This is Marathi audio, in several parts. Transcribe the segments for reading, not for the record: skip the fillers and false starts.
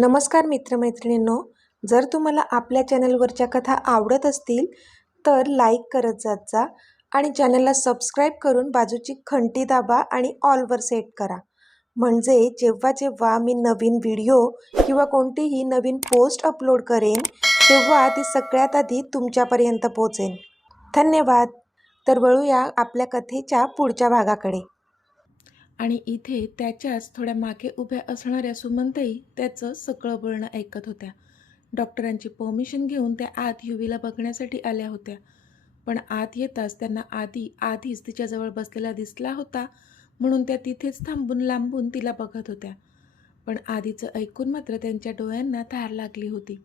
नमस्कार मित्रमैत्रिणींनो, जर तुम्हाला आपल्या चॅनलवरच्या कथा आवडत असतील तर लाईक करत जात जा आणि चॅनलला सबस्क्राईब करून बाजूची घंटी दाबा आणि ऑलवर सेट करा. म्हणजे जेव्हा जेव्हा मी नवीन व्हिडिओ किंवा कोणतीही नवीन पोस्ट अपलोड करेन तेव्हा ती सगळ्यात आधी तुमच्यापर्यंत पोहोचेल. धन्यवाद. तर वळूया आपल्या कथेच्या पुढच्या भागाकडे. आणि इथे त्याच्याच थोड्या मागे उभ्या असणाऱ्या सुमनताई त्याचं सगळं बोलणं ऐकत होत्या. डॉक्टरांची परमिशन घेऊन त्या आत युवीला बघण्यासाठी आल्या होत्या. पण आत येताच त्यांना आधीच तिच्याजवळ बसलेला दिसला होता, म्हणून त्या तिथेच थांबून लांबून तिला बघत होत्या. पण आधीचं ऐकून मात्र त्यांच्या डोळ्यांना धार लागली होती.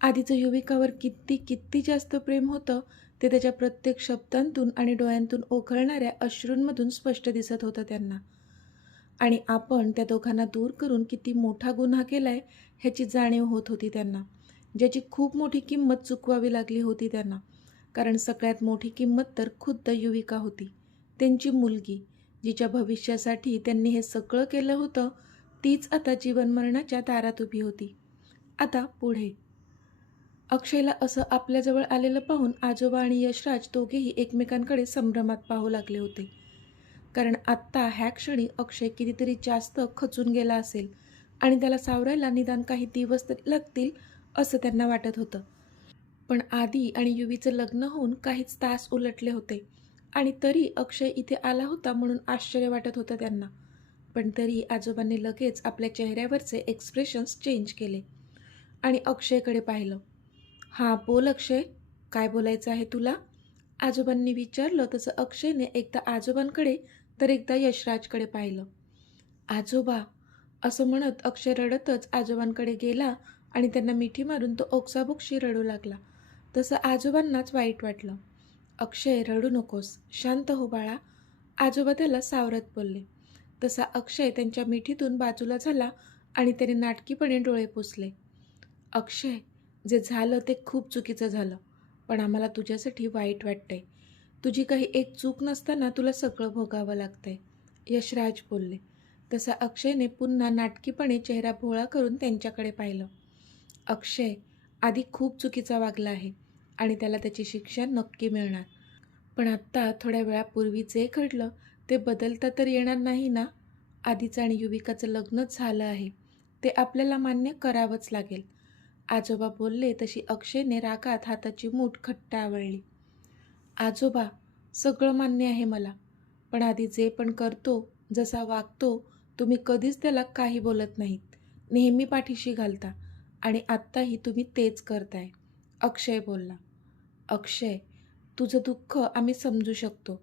आधीचं युविकावर किती किती जास्त प्रेम होतं ते त्याच्या प्रत्येक शब्दांतून आणि डोळ्यांतून ओघळणाऱ्या अश्रूंमधून स्पष्ट दिसत होतं त्यांना. आणि आपण त्या दोघांना दूर करून किती मोठा गुन्हा केलाय ह्याची जाणीव होत होती त्यांना, ज्याची खूप मोठी किंमत चुकवावी लागली होती त्यांना. कारण सगळ्यात मोठी किंमत तर खुद्द युविका होती, त्यांची मुलगी, जिच्या भविष्यासाठी त्यांनी हे सगळं केलं होतं. तीच आता जीवनमरणाच्या दारात उभी होती. आता पुढे अक्षयला असं आपल्याजवळ आलेलं पाहून आजोबा आणि यशराज दोघेही एकमेकांकडे संभ्रमात पाहू लागले होते. कारण आत्ता ह्या क्षणी अक्षय कितीतरी जास्त खचून गेला असेल आणि त्याला सावरायला निदान काही दिवस तरी लागतील असं त्यांना वाटत होतं. पण आधी आणि युवीचं लग्न होऊन काहीच तास उलटले होते आणि तरी अक्षय इथे आला होता म्हणून आश्चर्य वाटत होतं त्यांना. पण तरी आजोबांनी लगेच आपल्या चेहऱ्यावरचे एक्सप्रेशन्स चेंज केले आणि अक्षयकडे पाहिलं. हां बोल अक्षय, काय बोलायचं आहे तुला? आजोबांनी विचारलं तसं अक्षयने एकदा आजोबांकडे तर एकदा यशराजकडे पाहिलं. आजोबा असं म्हणत अक्षय रडतच आजोबांकडे गेला आणि त्यांना मिठी मारून तो ओक्साबोक्शी रडू लागला. तसं आजोबांनाच वाईट वाटलं. अक्षय रडू नकोस, शांत हो बाळा, आजोबा त्याला सावरत बोलले. तसा अक्षय त्यांच्या मिठीतून बाजूला झाला आणि त्याने नाटकीपणे डोळे पुसले. अक्षय, जे झालं ते खूप चुकीचं झालं, पण आम्हाला तुझ्यासाठी वाईट वाटतंय. तुझी काही एक चूक नसताना तुला सगळं भोगावं लागतंय, यशराज बोलले. तसा अक्षयने पुन्हा नाटकीपणे चेहरा भोळा करून त्यांच्याकडे पाहिलं. अक्षय आधी खूप चुकीचा वागला आहे आणि त्याला त्याची शिक्षा नक्की मिळणार. पण आत्ता थोड्या वेळापूर्वी जे घडलं ते बदलता तर येणार नाही ना. आधीचं आणि युविकाचं लग्नच झालं आहे, ते आपल्याला मान्य करावंच लागेल, आजोबा बोलले. तशी अक्षयने रागात हाताची मूठ घट्ट आवळली. आजोबा, सगळं मान्य आहे मला, पण आधी जे पण करतो, जसा वागतो, तुम्ही कधीच त्याला काही बोलत नाहीत, नेहमी पाठीशी घालता आणि आत्ताही तुम्ही तेच करताय, अक्षय बोलला. अक्षय, तुझं दुःख आम्ही समजू शकतो,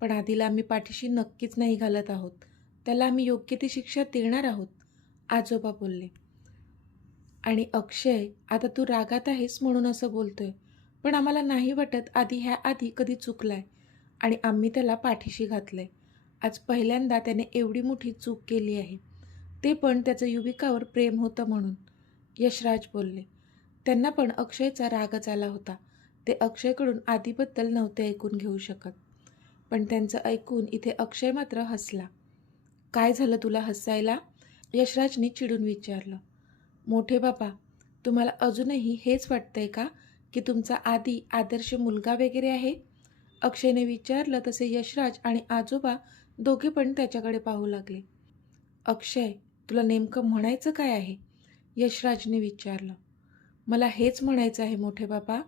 पण आधीला आम्ही पाठीशी नक्कीच नाही घालत आहोत. त्याला आम्ही योग्य ती शिक्षा देणार आहोत, आजोबा बोलले. आणि अक्षय, आता तू रागात आहेस म्हणून असं बोलतोय, पण आम्हाला नाही वाटत आधी ह्या आधी कधी चुकलाय आणि आम्ही त्याला पाठीशी घातलंय. आज पहिल्यांदा त्याने एवढी मोठी चूक केली आहे, ते पण त्याचं युविकावर प्रेम होतं म्हणून, यशराज बोलले. त्यांना पण अक्षयचा रागच आला होता. ते अक्षयकडून आधीबद्दल नव्हते ऐकून घेऊ शकत, पण त्यांचं ऐकून इथे अक्षय मात्र हसला. काय झालं तुला हसायला? यशराजने चिडून विचारलं. मोठे बाबा, तुम्हाला अजूनही हेच वाटतंय का की तुमचा आधी आदर्श मुलगा वगैरे आहे? अक्षयने विचारलं. तसे यशराज आणि आजोबा दोघे पण त्याच्याकडे पाहू लागले. अक्षय, तुला नेमकं म्हणायचं काय आहे? यशराजने विचारलं. मला हेच म्हणायचं आहे मोठे बाबा,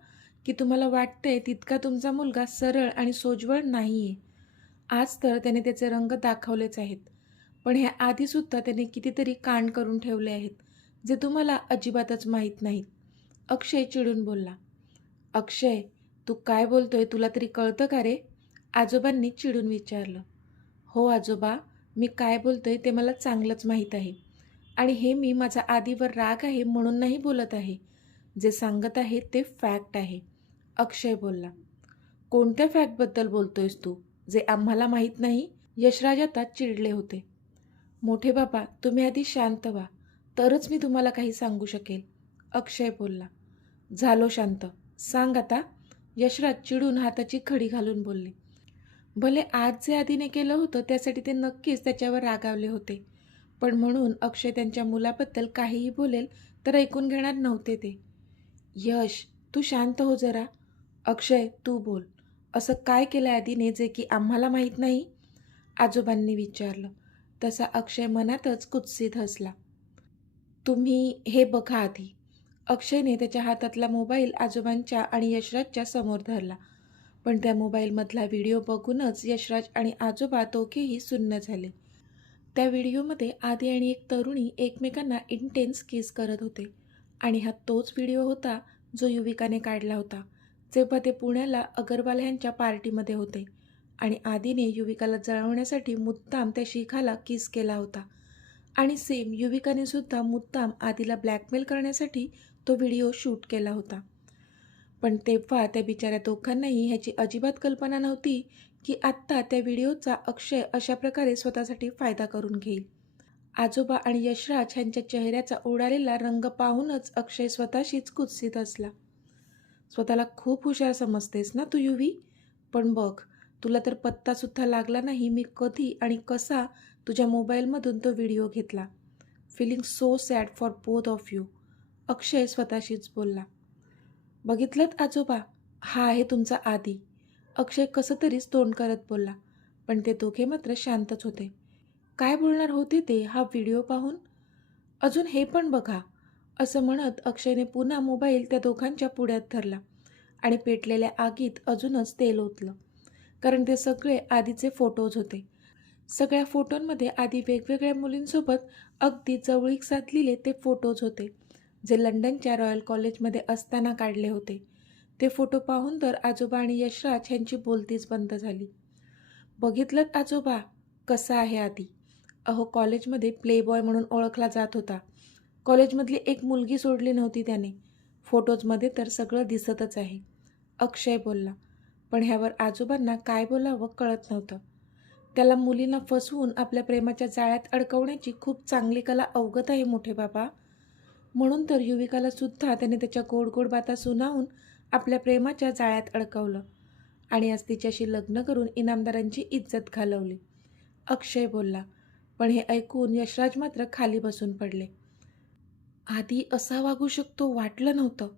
की तुम्हाला वाटतंय तितका तुमचा मुलगा सरळ आणि सोज्वळ नाही आहे. आज तर त्याने त्याचे रंग दाखवलेच आहेत, पण ह्या आधीसुद्धा त्याने कितीतरी कांड करून ठेवले आहेत, जे तुम्हाला अजिबातच माहीत नाहीत, अक्षय चिडून बोलला. अक्षय, तू काय बोलतोय, तुला तरी कळतं का रे? आजोबांनी चिडून विचारलं. हो आजोबा, मी काय बोलतोय ते मला चांगलंच माहीत आहे आणि हे मी माझा आधीवर राग आहे म्हणून नाही बोलत आहे. जे सांगत आहे ते फॅक्ट आहे, अक्षय बोलला. कोणत्या फॅक्टबद्दल बोलतोयस तू, जे आम्हाला माहीत नाही? यशराज आता चिडले होते. मोठे बाबा, तुम्ही आधी शांत व्हा, तरच मी तुम्हाला काही सांगू शकेल, अक्षय बोलला. झालो शांत, सांग आता, यशराज चिडून हाताची खडी घालून बोलले. भले आज जे आधीने केलं होतं त्यासाठी ते नक्कीच त्याच्यावर रागावले होते, पण म्हणून अक्षय त्यांच्या मुलाबद्दल काहीही बोलेल तर ऐकून घेणार नव्हते ते. यश, तू शांत हो जरा. अक्षय, तू बोल. असं काय केलं आधीने जे की आम्हाला माहीत नाही? आजोबांनी विचारलं. तसा अक्षय मनातच कुत्सित हसला. तुम्ही हे बघा आधी. अक्षयने त्याच्या हातातला मोबाईल आजोबांच्या आणि यशराजच्या समोर धरला. पण त्या मोबाईलमधला व्हिडिओ बघूनच यशराज आणि आजोबा दोघेही सुन्न झाले. त्या व्हिडिओमध्ये आदी आणि एक तरुणी एकमेकांना इंटेन्स किस करत होते आणि हा तोच व्हिडिओ होता जो युविकाने काढला होता जेव्हा ते पुण्याला अगरवाल ह्यांच्या पार्टीमध्ये होते आणि आदीने युविकाला जळवण्यासाठी मुद्दाम त्या शिखाला किस केला होता. आणि सेम युविकाने सुद्धा मुद्दाम आदीला ब्लॅकमेल करण्यासाठी तो व्हिडिओ शूट केला होता. पण तेव्हा त्या बिचाऱ्या दोघांनाही ह्याची अजिबात कल्पना नव्हती की आत्ता त्या व्हिडिओचा अक्षय अशा प्रकारे स्वतःसाठी फायदा करून घेईल. आजोबा आणि यशराज ह्यांच्या चेहऱ्याचा उडालेला रंग पाहूनच अक्षय स्वतःशीच कुत्सित असला. स्वतःला खूप हुशार समजतेस ना तू युवी? पण बघ, तुला तर पत्तासुद्धा लागला नाही मी कधी आणि कसा तुझ्या मोबाईलमधून तो व्हिडिओ घेतला. Feeling so sad for both of you. Akshay स्वतःशीच बोलला. बघितलंत आजोबा, हा आहे तुमचा आदी. अक्षय कसं तरीच तोंड करत बोलला. पण ते दोघे मात्र शांतच होते. काय बोलणार होते ते हा व्हिडिओ पाहून? अजून हे पण बघा, असं म्हणत अक्षयने पुन्हा मोबाईल त्या दोघांच्या पुढ्यात धरला आणि पेटलेल्या आगीत अजूनच तेल ओतलं. कारण ते सगळे आधीचे फोटोज होते. सगळ्या फोटोंमध्ये आधी वेगवेगळ्या मुलींसोबत अगदी जवळीक साधलेले ते फोटोज होते जे लंडनच्या रॉयल कॉलेजमध्ये असताना काढले होते. ते फोटो पाहून तर आजोबा आणि यशराज ह्यांची बोलतीच बंद झाली. बघितलंत आजोबा, कसा आहे आदी? अहो, कॉलेजमध्ये प्लेबॉय म्हणून ओळखला जात होता. कॉलेजमधली एक मुलगी सोडली नव्हती त्याने. फोटोजमध्ये तर सगळं दिसतच आहे. अक्षय बोलला. पण ह्यावर आजोबांना काय बोलावं कळत नव्हतं. त्याला मुलींना फसवून आपल्या प्रेमाच्या जाळ्यात अडकवण्याची खूप चांगली कला अवगत आहे मोठे बाबा. म्हणून तर युविकाला सुद्धा त्याने त्याच्या गोड गोड बाता सुनावून आपल्या प्रेमाच्या जाळ्यात अडकवलं आणि आज तिच्याशी लग्न करून इनामदारांची इज्जत घालवली. अक्षय बोलला. पण हे ऐकून यशराज मात्र खाली बसून पडले. आधी असा वागू शकतो वाटलं नव्हतं.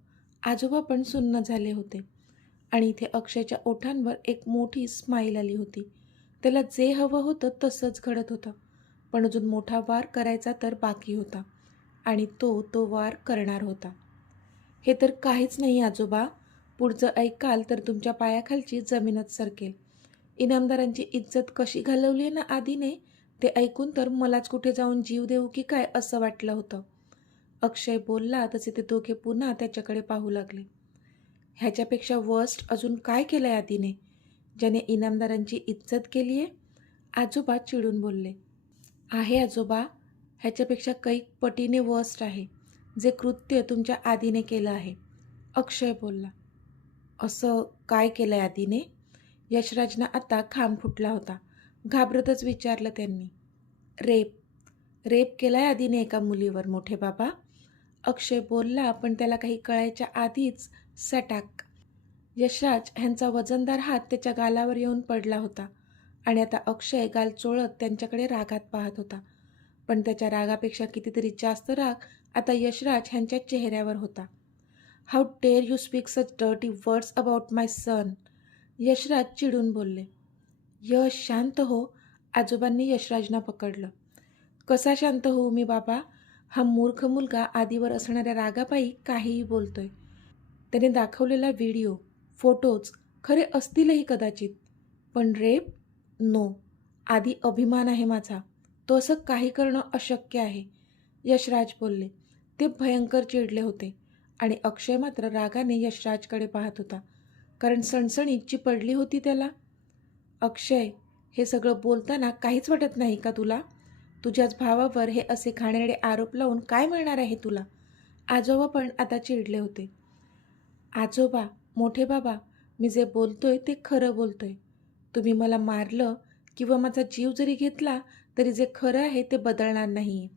आजोबा पण सुन्न झाले होते आणि इथे अक्षयच्या ओठांवर एक मोठी स्माईल आली होती. त्याला जे हवं होतं तसंच घडत होतं. पण अजून मोठा वार करायचा तर बाकी होता आणि तो वार करणार होता. हे तर काहीच नाही आजोबा. पुढचं ऐकाल तर तुमच्या पायाखालची जमीनच सरकेल. इनामदारांची इज्जत कशी घालवली आहे ना आधीने, ते ऐकून तर मलाच कुठे जाऊन जीव देऊ की काय असं वाटलं होतं. अक्षय बोलला तसे ते दोघे पुन्हा त्याच्याकडे पाहू लागले. ह्याच्यापेक्षा वर्स्ट अजून काय केलं आहे आधीने, ज्याने इनामदारांची इज्जत केली आहे? आजोबा चिडून बोलले. आहे आजोबा, ह्याच्यापेक्षा कैक पटीने वर्स्ट आहे जे कृत्य तुमच्या आधीने केलं आहे. अक्षय बोलला. असं काय केलं आहे आधीने? यशराजना आता खांब फुटला होता. घाबरतच विचारलं त्यांनी. रेप केला आहे आधीने एका मुलीवर मोठे बाबा. अक्षय बोलला पण त्याला काही कळायच्या आधीच सटाक. यशराज ह्यांचा वजनदार हात त्याच्या गालावर येऊन पडला होता आणि आता अक्षय गाल चोळत त्यांच्याकडे रागात पाहत होता. पण त्याच्या रागापेक्षा कितीतरी जास्त राग आता यशराज ह्यांच्या चेहऱ्यावर होता. How dare you speak such dirty words about my son. Yashraj चिडून बोलले. यश, शांत हो. आजोबांनी यशराजना पकडलं. कसा शांत होऊ मी बाबा? हा मूर्ख मुलगा आधीवर असणाऱ्या रागापायी काहीही बोलतोय. त्याने दाखवलेला व्हिडिओ, फोटोज खरे असतीलही कदाचित. पण रेप? नो. आधी अभिमान आहे माझा. तो असं काही करणं अशक्य आहे. यशराज बोलले. ते भयंकर चिडले होते आणि अक्षय मात्र रागाने यशराजकडे पाहत होता. कारण सणसणीची पडली होती त्याला. अक्षय, हे सगळं बोलताना काहीच वाटत नाही का तुला? तुझ्याच भावावर हे असे घाणेरडे आरोप लावून काय मिळणार आहे तुला? आजोबा पण आता चिडले होते. आजोबा, मोठे बाबा, मी जे बोलतोय ते खरं बोलतोय. तुम्ही मला मारलं किंवा माझा जीव जरी घेतला तरी जे खरं आहे ते बदलणार नाही.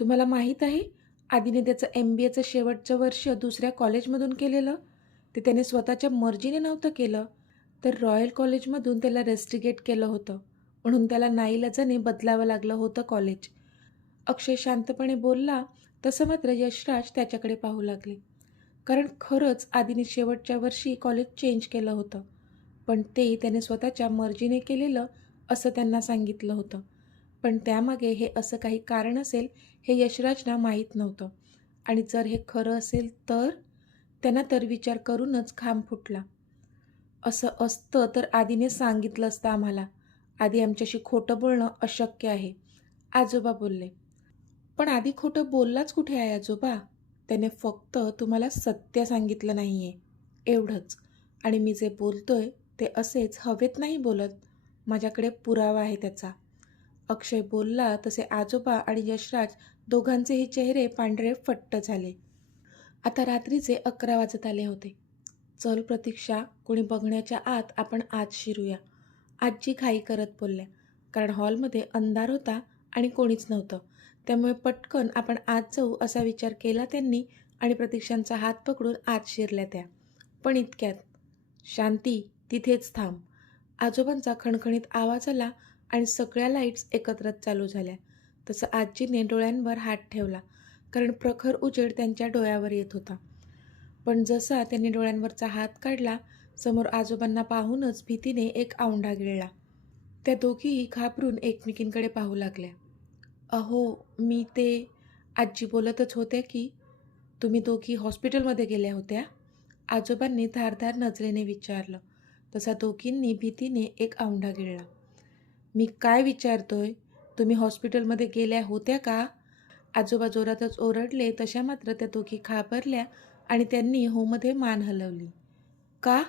तुम्हाला माहीत आहे, आधीने त्याचं MBAचं शेवटचं वर्ष दुसऱ्या कॉलेजमधून केलेलं. ते त्याने स्वतःच्या मर्जीने नव्हतं केलं, तर रॉयल कॉलेजमधून त्याला रेस्ट्रिगेट केलं होतं. म्हणून त्याला नाईलाजाने बदलावं लागलं होतं कॉलेज. अक्षय शांतपणे बोलला तसं मात्र यशराज त्याच्याकडे पाहू लागले. कारण खरंच आधीने शेवटच्या वर्षी कॉलेज चेंज केलं होतं, पण ते त्याने स्वतःच्या मर्जीने केलेलं असं त्यांना सांगितलं होतं. पण त्यामागे हे असं काही कारण असेल हे यशराजना माहीत नव्हतं. आणि जर हे खरं असेल तर त्यांना तर विचार करूनच घाम फुटला. असं असतं तर आधीने सांगितलं असतं आम्हाला. आधी आमच्याशी खोटं बोलणं अशक्य आहे, आजोबा बोलले. पण आधी खोटं बोललाच कुठे आहे आजोबा? त्याने फक्त तुम्हाला सत्य सांगितलं नाही आहे, एवढंच. आणि मी जे बोलतोय ते असेच हवेत नाही बोलत. माझ्याकडे पुरावा आहे त्याचा. अक्षय बोलला तसे आजोबा आणि यशराज दोघांचेही चेहरे पांढरे फट्ट झाले. आता रात्रीचे 11 वाजत आले होते. चल प्रतीक्षा, कोणी बघण्याच्या आत आपण आत शिरूया, आजी घाई करत बोलल्या. कारण हॉलमध्ये अंधार होता आणि कोणीच नव्हतं. त्यामुळे पटकन आपण आत जाऊ असा विचार केला त्यांनी आणि प्रतीक्षांचा हात पकडून आत शिरल्या त्या. पण इतक्यात, शांती, तिथेच थांब. आजोबांचा खणखणीत आवाज आला आणि सगळ्या लाईट्स एकत्रच चालू झाल्या. तसं आजीने डोळ्यांवर हात ठेवला, कारण प्रखर उजेड त्यांच्या डोळ्यावर येत होता. पण जसा त्यांनी डोळ्यांवरचा हात काढला, समोर आजोबांना पाहूनच भीतीने एक औंढा गिळला. त्या दोघीही घाबरून एकमेकींकडे पाहू लागल्या. अहो, मी ते, आजी बोलतच होत्या की तुम्ही दोघी हॉस्पिटलमध्ये गेल्या होत्या? आजोबांनी धारदार नजरेने विचारलं. तसा दोघींनी भीतीने एक औंढा गिळला. मी काय विचारतोय? तुम्ही हॉस्पिटलमध्ये गेल्या होत्या का? आजोबा जोरातच ओरडले. तशा मात्र त्या दोघी घाबरल्या आणि त्यांनी होमध्ये मान हलवली. का?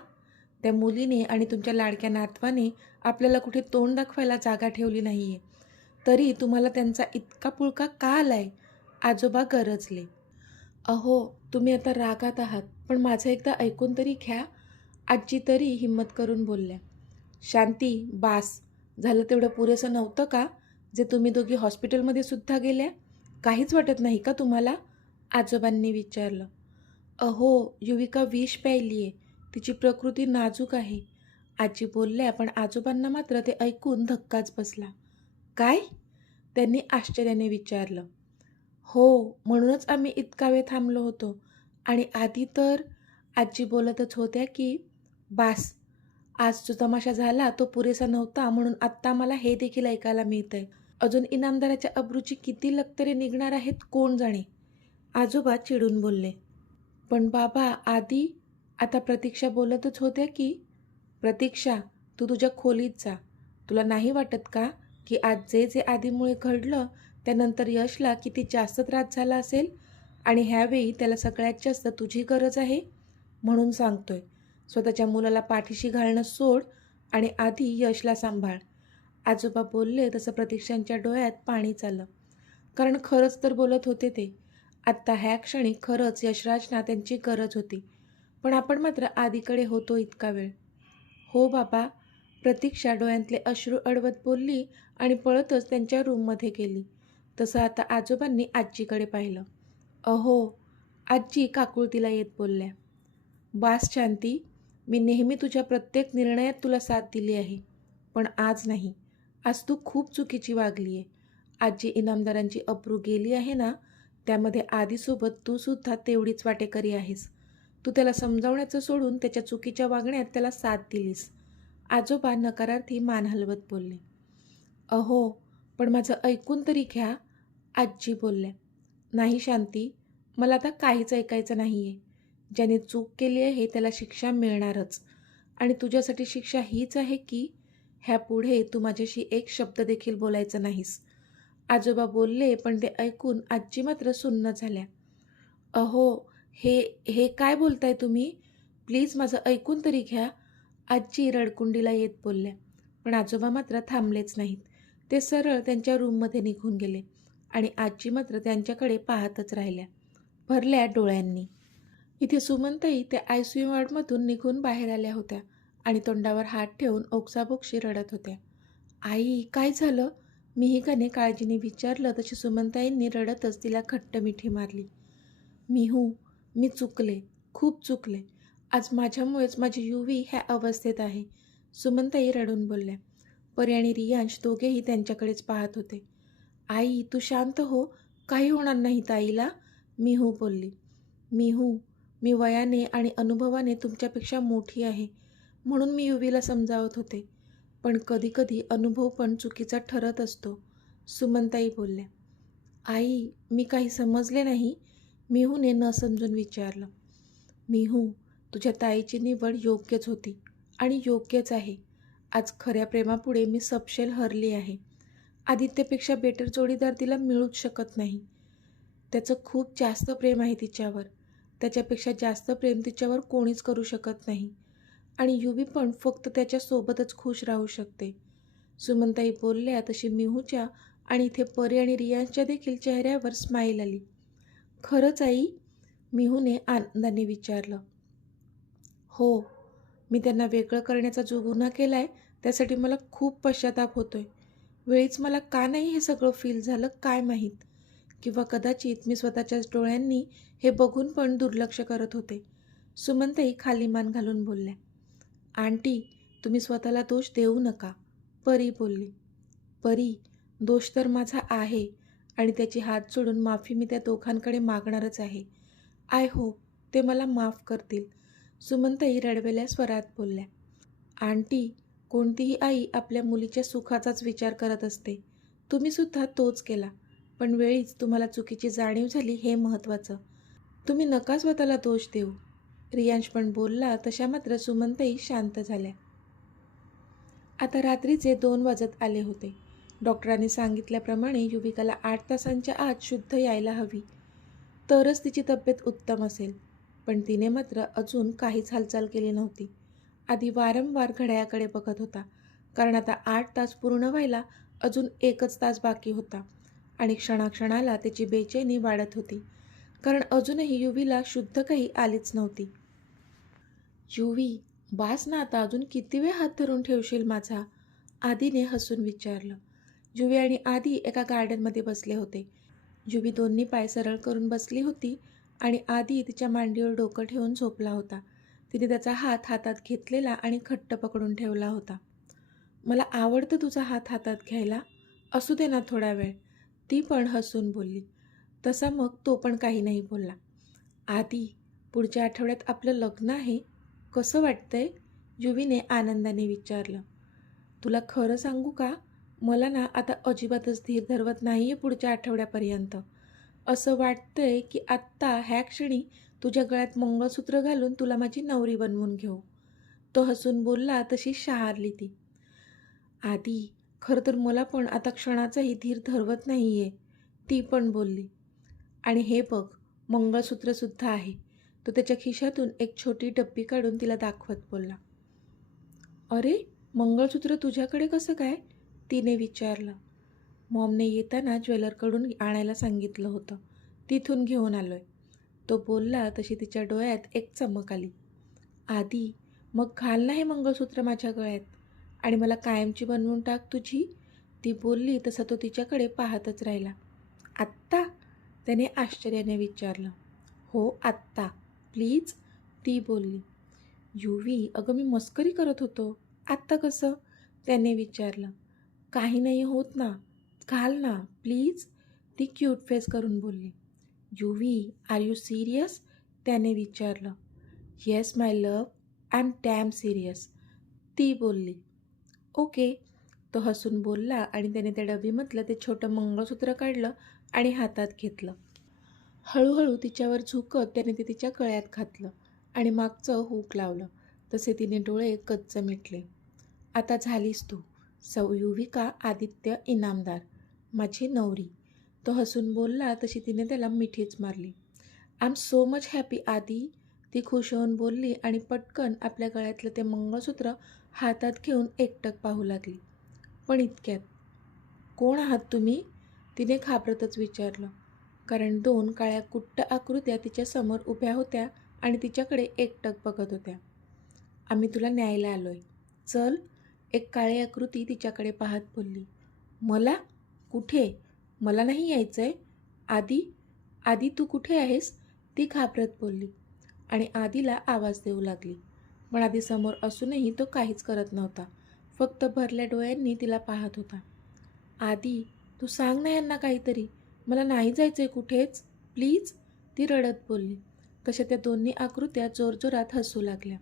त्या मुलीने आणि तुमच्या लाडक्या नातवाने आपल्याला कुठे तोंड दाखवायला जागा ठेवली नाही आहे, तरी तुम्हाला त्यांचा इतका पुळका का आलाय? आजोबा गरजले. अहो, तुम्ही आता रागात आहात, पण माझं एकदा ऐकून तरी घ्या, आजी तरी हिंमत करून बोलल्या. शांती, बास झालं. तेवढं पुरेसं नव्हतं का जे तुम्ही दोघी हॉस्पिटलमध्ये सुद्धा गेल्या? काहीच वाटत नाही का तुम्हाला? आजोबांनी विचारलं. अहो, युविका विष प्यायली आहे, तिची प्रकृती नाजूक आहे, आजी बोलल्या. पण आजोबांना मात्र ते ऐकून धक्काच बसला. काय? त्यांनी आश्चर्याने विचारलं. हो, म्हणूनच आम्ही इतका वेळ थांबलो होतो. आणि आधी तर, आजी बोलतच होत्या की बास, आज जो तमाशा झाला तो पुरेसा नव्हता, म्हणून आत्ता मला हे देखील ऐकायला मिळतंय. अजून इनामदाराच्या अब्रूची किती लक्तरे निघणार आहेत कोण जाणे, आजोबा चिडून बोलले. पण बाबा आधी, आता प्रतीक्षा बोलतच होत्या की प्रतीक्षा, तू तुझ्या खोलीत जा. तुला नाही वाटत का की आज जे जे आधीमुळे घडलं त्यानंतर यशला किती जास्त त्रास झाला असेल? आणि ह्यावेळी त्याला सगळ्यात जास्त तुझी गरज आहे. म्हणून सांगतोय, स्वतःच्या मुलाला पाठीशी घालणं सोड आणि आधी यशला सांभाळ. आजोबा बोलले. तसं प्रतीक्षांच्या डोळ्यात पाणी चाललं. कारण खरंच तर बोलत होते ते. आत्ता ह्या क्षणी खरंच यशराजना त्यांची गरज होती. पण आपण मात्र आधीकडे होतो इतका वेळ. हो बाबा, प्रतीक्षा डोळ्यांतले अश्रू अडवत बोलली आणि पळतच त्यांच्या रूममध्ये गेली. तसं आता आजोबांनी आजीकडे पाहिलं. अहो, आजी काकुळतीला येत बोलल्या. बास शांती, मी नेहमी तुझ्या प्रत्येक निर्णयात तुला साथ दिली आहे, पण आज नाही. आज तू खूप चुकीची वागली आहे. आजी, इनामदारांची अब्रू गेली आहे ना, त्यामध्ये आधीसोबत तू सुद्धा तेवढीच वाटेकरी आहेस. तू त्याला समजावण्याचं सोडून त्याच्या चुकीच्या वागण्यात त्याला साथ दिलीस. आजोबा नकारार्थी मान हलवत बोलले. अहो, पण माझं ऐकून तरी घ्या, आजी बोलल्या. नाही शांती, मला आता काहीच ऐकायचं नाही आहे. ज्याने चूक केली आहे त्याला शिक्षा मिळणारच. आणि तुझ्यासाठी शिक्षा हीच आहे की ह्यापुढे तू माझ्याशी एक शब्द देखील बोलायचं नाहीस. आजोबा बोलले. पण ते ऐकून आजी मात्र सुन्न झाल्या. अहो, हे हे काय बोलताय तुम्ही? प्लीज माझं ऐकून तरी घ्या, आजी रडकुंडीला येत बोलल्या. पण आजोबा मात्र थांबलेच नाहीत. ते सरळ त्यांच्या रूममध्ये निघून गेले आणि आजी मात्र त्यांच्याकडे पाहतच राहिल्या, भरल्या डोळ्यांनी. इथे सुमनताई त्या ICU वॉर्डमधून निघून बाहेर आल्या होत्या आणि तोंडावर हात ठेवून ओक्साबोक्शी रडत होत्या. आई, काय झालं? मिहिकाने काळजीने विचारलं. तशी सुमनताईंनी रडतच तिला घट्ट मिठी मारली. मी चुकले, खूप चुकले. आज माझ्यामुळेच माझी युवी ह्या अवस्थेत आहे, सुमनताई रडून बोलल्या. परी आणि रियांश दोघेही त्यांच्याकडेच पाहत होते. आई तू शांत हो, काही होणार नाही ताईला, मिहू बोलली. मिहू, मी वयाने आणि अनुभवाने तुमच्यापेक्षा मोठी आहे, म्हणून मी युवीला समजावत होते. पण कधीकधी अनुभव पण चुकीचा ठरत असतो, सुमनताई बोलल्या. आई मी काही समजले नाही, मिहूने न समजून विचारलं. मिहू, तुझ्या ताईची निवड योग्यच होती आणि योग्यच आहे. आज खऱ्या प्रेमापुढे मी सपशेल हरली आहे. आदित्यपेक्षा बेटर जोडीदार तिला मिळूच शकत नाही. त्याचं खूप जास्त प्रेम आहे तिच्यावर. त्याच्यापेक्षा जास्त प्रेम तिच्यावर कोणीच करू शकत नाही आणि युवी पण फक्त त्याच्यासोबतच खुश राहू शकते. सुमनताई बोलल्या तशी मिहूच्या आणि इथे परी आणि रियांच्या देखील चेहऱ्यावर स्माईल आली. खरंच आई? मिहूने आनंदाने विचारलं. हो, मी त्यांना वेगळं करण्याचा जो गुन्हा केला आहे त्यासाठी मला खूप पश्चाताप होतोय. वेळीच मला का नाही हे सगळं फील झालं काय माहीत, किंवा कदाचित मी स्वतःच्याच डोळ्यांनी हे बघून पण दुर्लक्ष करत होते. सुमनताई खाली मान घालून बोलल्या. आंटी तुम्ही स्वतःला दोष देऊ नका, परी बोलली. परी, दोष तर माझा आहे आणि त्याची हात जोडून माफी मी त्या दोघांकडे मागणारच आहे. आय होप ते मला माफ करतील, सुमनताई रडवेल्या स्वरात बोलल्या. आंटी, कोणतीही आई आपल्या मुलीच्या सुखाचाच विचार करत असते. तुम्हीसुद्धा तोच केला, पण वेळीच तुम्हाला चुकीची जाणीव झाली हे महत्त्वाचं. तुम्ही नका स्वतःला दोष देऊ. रियांश पण बोलला तशा मात्र सुमनताई शांत झाल्या. आता रात्रीचे 2 वाजत आले होते. डॉक्टरांनी सांगितल्याप्रमाणे युविकाला 8 तासांच्या आत शुद्ध यायला हवी, तरच तिची तब्येत उत्तम असेल. पण तिने मात्र अजून काहीच हालचाल केली नव्हती. आधी वारंवार घड्याळाकडे बघत होता, कारण आता 8 तास पूर्ण व्हायला अजून 1च तास बाकी होता आणि क्षणाक्षणाला त्याची बेचैनी वाढत होती, कारण अजूनही युवीला शुद्ध काही आलीच नव्हती. युवी, बास ना आता, अजून किती वेळ हात धरून ठेवशील माझा? आदीने हसून विचारलं. युवी आणि आदी एका गार्डनमध्ये बसले होते. युवी दोन्ही पाय सरळ करून बसली होती आणि आदी तिच्या मांडीवर डोकं ठेवून झोपला होता. तिने त्याचा हात हातात घेतलेला आणि घट्ट पकडून ठेवला होता. मला आवडतं तुझा हात हातात घ्यायला, असू दे ना थोडा वेळ, ती पण हसून बोलली. तसा मग तो पण काही नाही बोलला. आदी, पुढच्या आठवड्यात आपलं लग्न आहे, कसं वाटतंय? युवीने आनंदाने विचारलं. तुला खरं सांगू का, मला ना आता अजिबातच धीर धरवत नाही आहे पुढच्या आठवड्यापर्यंत. असं वाटतंय की आत्ता ह्या क्षणी तुझ्या गळ्यात मंगळसूत्र घालून तुला माझी नवरी बनवून घेऊ. तो हसून बोलला तशी शहारली ती. आदी, खरं तर मला पण आता क्षणाचाही धीर धरवत नाही आहे, ती पण बोलली. आणि हे बघ, मंगळसूत्रसुद्धा आहे. तो त्याच्या खिशातून एक छोटी डब्बी काढून तिला दाखवत बोलला. अरे, मंगळसूत्र तुझ्याकडे कसं काय? तिने विचारलं. मॉमने येताना ज्वेलरकडून आणायला सांगितलं होतं, तिथून घेऊन आलोय. तो बोलला तशी तिच्या डोळ्यात एक चमक आली. आदी, मग घाल ना हे मंगळसूत्र माझ्या गळ्यात आणि मला कायमची बनवून टाक तुझी, ती बोलली तसा तो तिच्याकडे पाहतच राहिला. आत्ता? त्याने आश्चर्याने विचारलं. हो आत्ता, प्लीज, ती बोलली. युवी, अगं मी मस्करी करत होतो, आत्ता कसं? त्याने विचारलं. काही नाही होत ना, घाल ना प्लीज, ती क्यूट फेस करून बोलली. युवी, आर यू सिरियस? त्याने विचारलं. Yes my love, I am dam serious, ती बोलली. ओके, तो हसून बोलला आणि त्याने त्या डबीमधलं ते छोटं मंगळसूत्र काढलं आणि हातात घेतलं. हळूहळू तिच्यावर झुकत त्याने ते तिच्या गळ्यात घातलं आणि मागचं हूक लावलं. तसे तिने डोळे कच्च मिटले. आता झालीस तू युविका आदित्य इनामदार, माझी नवरी. तो हसून बोलला तशी तिने त्याला मिठीच मारली. I am so much happy आदी, ती खुश होऊन बोलली आणि पटकन आपल्या गळ्यातलं ते मंगळसूत्र हातात घेऊन एकटक पाहू लागली. पण इतक्यात, कोण आहात तुम्ही? तिने घाबरतच विचारलं, कारण 2 काळ्या कुट्ट आकृत्या तिच्यासमोर उभ्या होत्या आणि तिच्याकडे एकटक बघत होत्या. आम्ही तुला न्यायला आलोय, चल, एक काळी आकृती तिच्याकडे पाहत बोलली. मला? कुठे? मला नाही यायचं आहे. आदी, आदी तू कुठे आहेस? ती घाबरत बोलली आणि आदीला आवाज देऊ लागली. पण आदी समोर असूनही तो काहीच करत नव्हता, फक्त भरल्या डोळ्यांनी तिला पाहत होता. आदी, तू सांग ना यांना काहीतरी, मला नाही जायचं आहे कुठेच, प्लीज, ती रडत बोलली. तशा त्या दोन्ही आकृत्या जोरजोरात हसू लागल्या.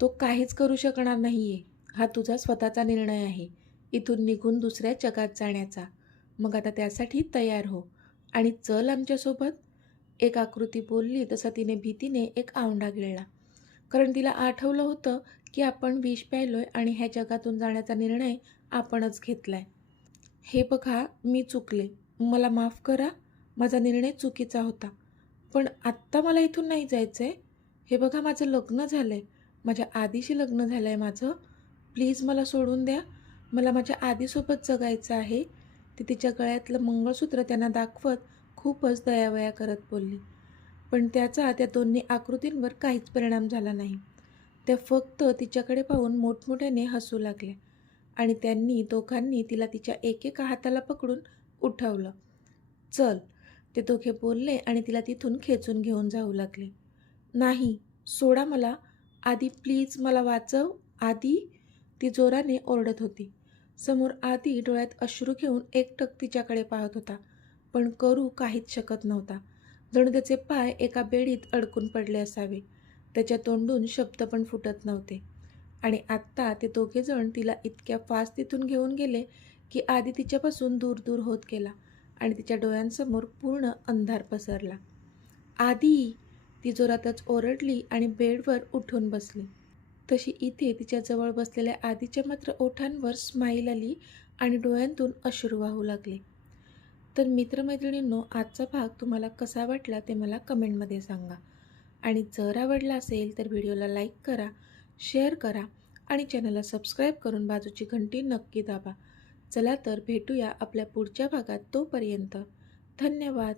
तो काहीच करू शकणार नाही आहे. हा तुझा स्वतःचा निर्णय आहे, इथून निघून दुसऱ्या जगात जाण्याचा. मग आता त्यासाठी तयार हो आणि चल आमच्यासोबत. एक आकृती बोलली तसा तिने भीतीने एक आवंढा गिळला. कारण तिला आठवलं होतं की आपण विष प्यायलोय आणि ह्या जगातून जाण्याचा निर्णय आपणच घेतलाय. हे बघा, मी चुकले, मला माफ करा, माझा निर्णय चुकीचा होता. पण आत्ता मला इथून नाही जायचं आहे. हे बघा, माझं लग्न झालं आहे, माझ्या आधीशी लग्न झालं आहे माझं. प्लीज मला सोडून द्या, मला माझ्या आधीसोबत जगायचं आहे. ती तिच्या गळ्यातलं मंगळसूत्र त्यांना दाखवत खूपच दयावया करत बोलली. पण त्याचा त्या दोन्ही आकृतींवर काहीच परिणाम झाला नाही. त्या फक्त तिच्याकडे पाहून मोठमोठ्याने हसू लागल्या आणि त्यांनी दोघांनी तिला तिच्या एकेका हाताला पकडून उठवलं. चल, ते दोघे बोलले आणि तिला तिथून खेचून घेऊन जाऊ लागले. नाही, सोडा मला, आधी प्लीज मला वाचव, आधी, ती जोराने ओरडत होती. समोर आधी डोळ्यात अश्रू घेऊन एकटक तिच्याकडे पाहत होता, पण करू काहीच शकत नव्हता. जणू त्याचे पाय एका बेडीत अडकून पडले असावे. त्याच्या तोंडून शब्द पण फुटत नव्हते. आणि आत्ता ते दोघेजण तिला इतक्या फास्ट तिथून घेऊन गेले की आधी तिच्यापासून दूर दूर होत गेला आणि तिच्या डोळ्यांसमोर पूर्ण अंधार पसरला. आधी, ती जोरातच ओरडली आणि बेडवर उठून बसली. तशी इथे तिच्याजवळ बसलेल्या आधीच्या मात्र ओठांवर स्माईल आली आणि डोळ्यांतून अश्रू वाहू लागले. तर मित्रमैत्रिणींनो, आजचा भाग तुम्हाला कसा वाटला ते मला कमेंटमध्ये सांगा. आणि जर आवडला असेल तर व्हिडिओला लाईक करा, शेअर करा आणि चॅनलला सबस्क्राईब करून बाजूची घंटी नक्की दाबा. चला तर भेटूया आपल्या पुढच्या भागात. तोपर्यंत धन्यवाद.